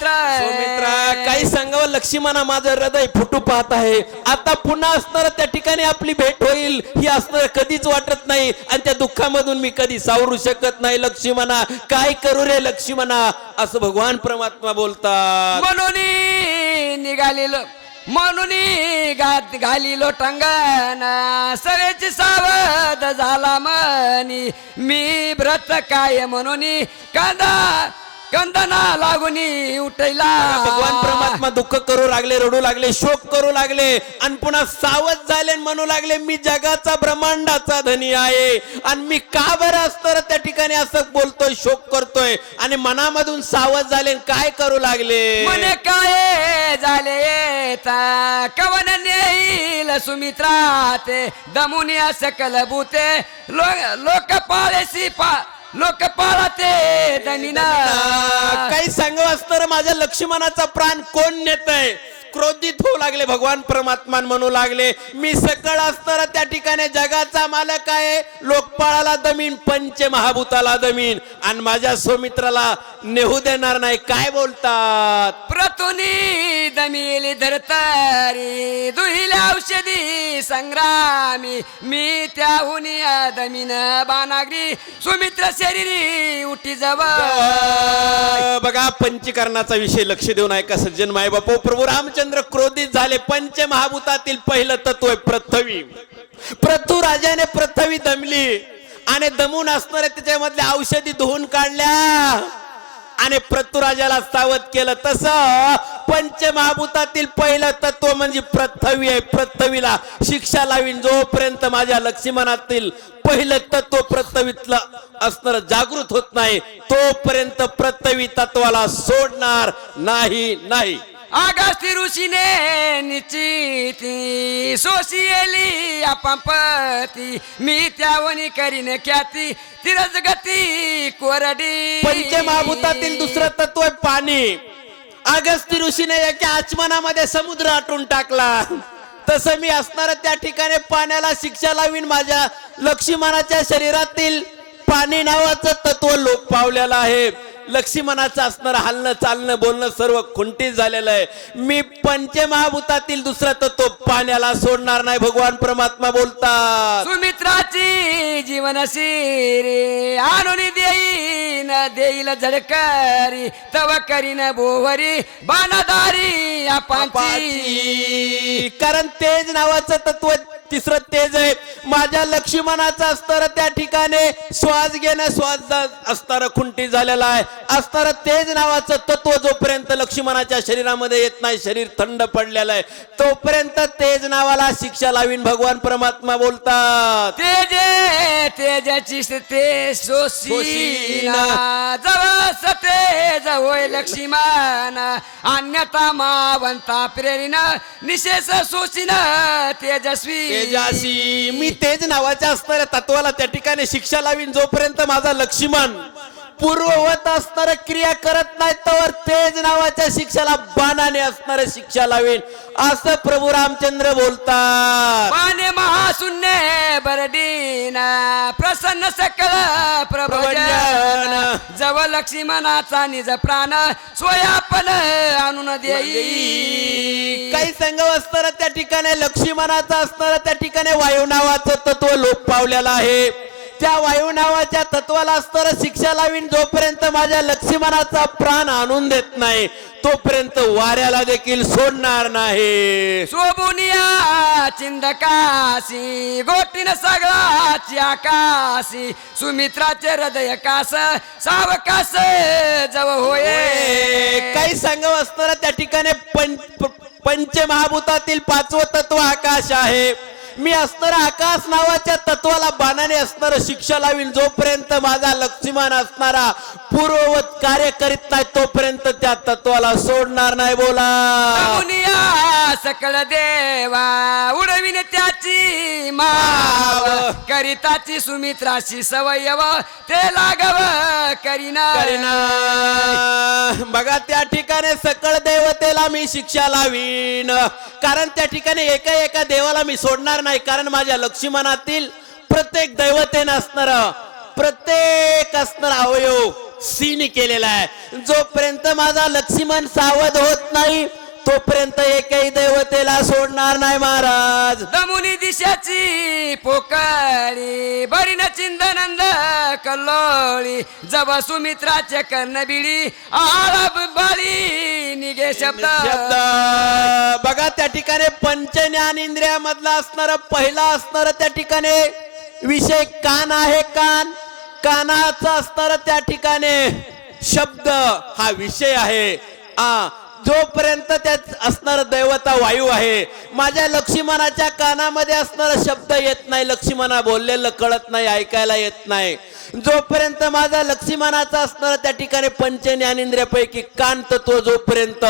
सुमित्रा काही सांगावं लक्ष्मणा, माझं हृदय फुटू पाहत आहे. आता पुन्हा असणार त्या ठिकाणी आपली भेट होईल ही असणार कधीच वाटत नाही, आणि त्या दुःखामधून मी कधी सावरू शकत नाही. लक्ष्मणा काय करू रे लक्ष्मणा, असं भगवान परमात्मा बोलतात. म्हणून घालिलो टंगन सवेची सावध झाला मनी मी व्रत काय म्हणून कंदना लागून उठला. भगवान परमात्मा दुःख करू लागले, रडू लागले, शोक करू लागले, आणि पुन्हा सावध झाले म्हणू लागले मी जगाचा ब्रह्मांडाचा धनी आहे. आणि मी का बरं असतं त्या ठिकाणी असं बोलतोय, शोक करतोय, आणि मनामधून सावध झाले. काय करू लागले म्हणे काय झाले कवन नेईल सुमित्रा ते दमुनिया सकल भूते लोकपाळ ते दमिना. काही सांगू असतं माझ्या लक्ष्मणाचा प्राण कोण नेतय. क्रोधित होऊ लागले भगवान परमात्मा, म्हणू लागले मी सकळ असताना त्या ठिकाणी जगाचा मालक आहे. लोकपाळाला दमीन, पंचमहाभूताला दमीन, आणि माझ्या सुमित्राला नेहू देणार नाही. काय बोलतात. प्रतुनी दमिली धरतारी दुहिल्या औषधी संग्रामी मी त्याहून दमीन बानागरी सुमित्र शरीरी उठी जवळ. बघा पंचकरणाचा विषय लक्ष देऊन ऐका सज्जन माय बापू. प्रभू रामचंद्र क्रोधित झाले. पंचमहाभूतातील पहिलं तत्व आहे पृथ्वी. पृथ्वी राजाने पृथ्वी दमली, आणि दमून असणारे त्याच्यामधल्या औषधी धुवून काढल्या, आणि पृथ्वीराजाला सावध केलं. तसं पंचमहाभूतातील पहिलं तत्व म्हणजे पृथ्वी आहे. पृथ्वीला शिक्षा लावीन जोपर्यंत माझ्या लक्ष्मणातील पहिलं तत्व पृथ्वीतलं असणार जागृत होत नाही, तोपर्यंत पृथ्वी तत्वाला सोडणार नाही. आगास्ती ऋषीने निश्चिती सोशियली अपंपती मी त्यावनी करीन ख्याती तिरज गती कोरडी. पंचमहाभूतातील दुसरं तत्व आहे पाणी. अगस्ती ऋषीने एका आचमनामध्ये समुद्र आटून टाकला. तसं मी असणार त्या ठिकाणी पाण्याला शिक्षा लावीन. माझ्या लक्ष्मणाच्या शरीरातील पाणी नावाचं तत्व लोप पावलेलं आहे. लक्ष्मणाचं असणार हालणं चालणं बोलणं सर्व खुंटीत झालेलं आहे. मी पंचमहाभूतातील दुसरं तत्व पाण्याला सोडणार नाही. भगवान परमात्मा बोलतात. सुमित्राची जीवनशिरी आणून देईल झडकारी तव करीन बोवरी बाणादारी आपांची. कारण तेज नावाचं तत्व तिसरं तेज आहे. माझ्या लक्ष्मणाचं असणार त्या ठिकाणी श्वास घेणं श्वास असणार खुंटी झालेला आहे. असणार तेज नावाचं तत्व जोपर्यंत लक्ष्मणाच्या शरीरामध्ये येत नाही, शरीर थंड पडलेलं आहे, तोपर्यंत तेज नावाला शिक्षा लावीन. भगवान परमात्मा बोलतात. तेजाची ते सोशीना जवळ तेज होय लक्ष्मण अन्यथा मावंता प्रेरणा निशेष सोशीन तेजस्वी. मी तेज नावाच्या असणाऱ्या तत्वाला त्या ठिकाणी शिक्षा लावीन जोपर्यंत माझा लक्ष्मण पूर्ववत असणाऱ्या क्रिया करत नाही, तोवर तेज नावाच्या शिक्षाला बाणाने असणाऱ्या शिक्षा लावीन, असं प्रभू रामचंद्र बोलतात. पाने महाशून्य बरडीन प्रसन्न सकळ प्रभजन जव लक्ष्मणाचा निज प्राण स्वयापन आणून देई. काही संगम असणारा त्या ठिकाणी लक्ष्मणाचा असणारा त्या ठिकाणी वायू नावाचं तत्व लोप पावलेलं आहे. त्या वायू नावाच्या तत्वाला असणारा शिक्षा लावीन जोपर्यंत माझ्या लक्ष्मणाचा प्राण आणून देत नाही, तोपर्यंत वाऱ्याला देखील सोडणार नाही. सोबुनिया चिंदकाशी गोटीन सगळाची आकाशी सुमित्राचे हृदय कास सावकाश जव होये. काही संगम असणारा त्या ठिकाणी पंचमहाभूतातील पाचवं तत्व आकाश आहे. मी असणारा आकाश नावाच्या तत्वाला बाणाने असणार शिक्षा लावीन जोपर्यंत माझा लक्ष्मण असणारा पूर्ववत कार्य करीत नाही, तोपर्यंत त्या तत्वाला सोडणार नाही. बोला. सकळ देवा उडविन त्याची माव करिताची सुमित्राशी सवयव ते लागव करीना. बघा त्या ठिकाणी सकळ देवतेला मी शिक्षा लावीन, कारण त्या ठिकाणी एका देवाला मी सोडणार नाही. कारण माझ्या लक्ष्मणातील प्रत्येक दैवतेने असणार प्रत्येक असणार अवयव सीन केलेला आहे. जोपर्यंत माझा लक्ष्मण सावध होत नाही तोपर्यंत एकही देवतेला सोडणार नाही महाराज. दमुनी दिशाची पोकळी बरीन चिंदनंद कल्लोळी जब सुमित्राचे कर्णबिडी आळब बळी निघे शब्द. बघा त्या ठिकाणी पंच ज्ञानेंद्रियामधला असणारा पहिला असणारा त्या ठिकाणी विषय कान आहे. कानाचा असणारा त्या ठिकाणी शब्द हा विषय आहे. जोपर्यंत त्यात असणारा दैवता वायू आहे. माझ्या लक्ष्मणाच्या कानामध्ये असणारा शब्द येत नाही, लक्ष्मणा बोललेलं कळत नाही, ऐकायला येत नाही. जोपर्यंत माझा लक्ष्मणाचा असणारा त्या ठिकाणी पंच ज्ञानेंद्रियापैकी कान तत्व जोपर्यंत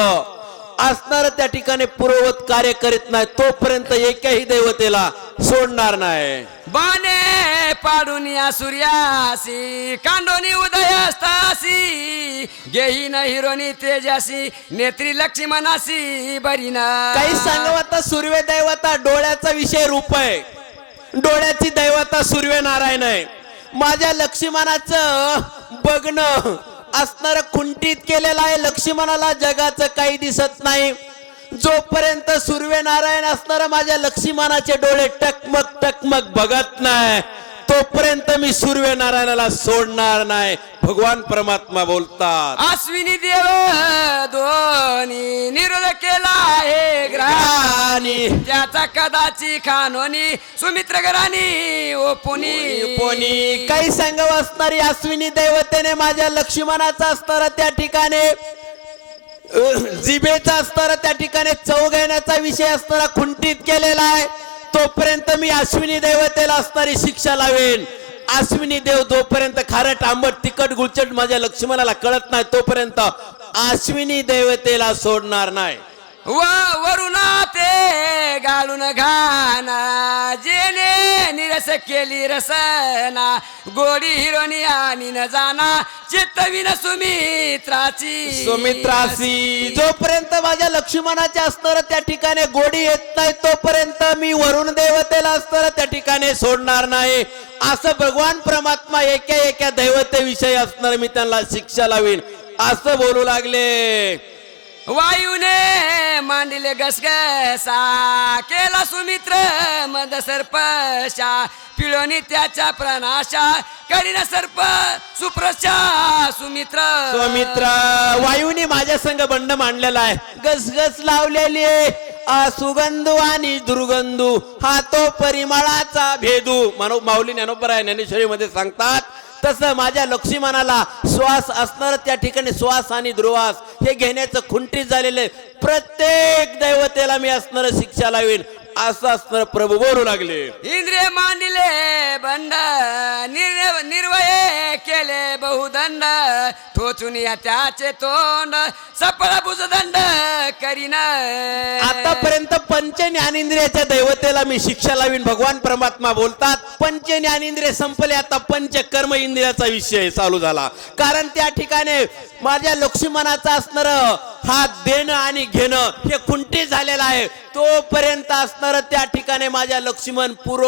असणार त्या ठिकाणी पूर्ववत कार्य करीत नाही तोपर्यंत एकही देवतेला सोडणार नाही. बाणे पाडून या सूर्यासी कांडोनी उदयस्तासी गेही न हिरोनी तेजासी नेत्री लक्ष्मणासी बरीना. काही सांगवता सूर्य दैवता डोळ्याचा विषय रूप आहे. डोळ्याची दैवता सूर्य नारायण आहे. माझ्या लक्ष्मणाचं बघणं असणार खुंटीत केलेलं आहे. लक्ष्मणाला जगाचं काही दिसत नाही. जोपर्यंत सूर्यनारायण असणार माझ्या लक्ष्मणाचे डोळे टकमक टकमक बघत नाही तोपर्यंत मी सूर्यनारायणाला सोडणार नाही. भगवान परमात्मा बोलतात. अश्विनी देव दोन्ही निरोध केला आहे ग्रहानी त्याचा कदाची खानोनी सुमित्र घरानी ओपुनी. काही सांगाव असणारी अश्विनी देवतेने माझ्या लक्ष्मणाचा असणारा त्या ठिकाणी जिभेचा असणारा त्या ठिकाणी चव घेण्याचा विषय असणारा खुंटीत केलेला आहे. तोपर्यंत मी अश्विनी देवतेला असणारी शिक्षा लावेन. अश्विनी देव जोपर्यंत खारट आंबट तिखट गुळचट माझ्या लक्ष्मणाला कळत नाही तोपर्यंत अश्विनी देवतेला सोडणार नाही. वरुणा ते घालून घाना जेने निरस केली रसना गोडी हिरोनी आणि न जाना चित्तविन सुमित्राची. जोपर्यंत माझ्या लक्ष्मणाच्या असणार त्या ठिकाणी गोडी येत नाही तोपर्यंत मी वरुण देवतेला असणार त्या ठिकाणी सोडणार नाही. असं भगवान परमात्मा एका दैवतेविषयी असणार मी त्यांना शिक्षा लावीन असं बोलू लागले. वायूने मांडिले गसगसा केला सुमित्र मद सर्पशा पिळोनी त्याच्या प्रणाशा करीना सर्प सुप्रशा सुमित्र. वायूने माझ्या संग बंड मांडलेला आहे. गसगस लावलेली सुगंधू आणि दुर्गंधू हा तो परिमळाचा भेदू. माऊली ज्ञानोबा आहे ज्ञानेश्वरीमध्ये सांगतात तसं माझ्या लक्ष्मणाला श्वास असणार त्या ठिकाणी श्वास आणि दुर्वास हे घेण्याचं खुंटीत झालेले प्रत्येक दैवतेला मी असणार शिक्षा लावीन असं असणार प्रभू बोलू लागले. इंद्रिय मांडिले बंड निर्वय केले बहुदंड ठोचून या त्याचे तोंड सफळ भुजदंड करीन. आतापर्यंत पंच ज्ञानेंद्रियाच्या दैवतेला मी शिक्षा लावीन भगवान परमात्मा बोलतात. पंच ज्ञानेंद्रिय संपले आता पंच कर्म इंद्रियाचा विषय चालू झाला. कारण त्या ठिकाणी माझ्या लक्ष्मणाचा असणार हात देणं आणि घेणं हे खुंटी झालेलं आहे. तोपर्यंत असणार त्या ठिकाणी माझ्या लक्ष्मण पूर्व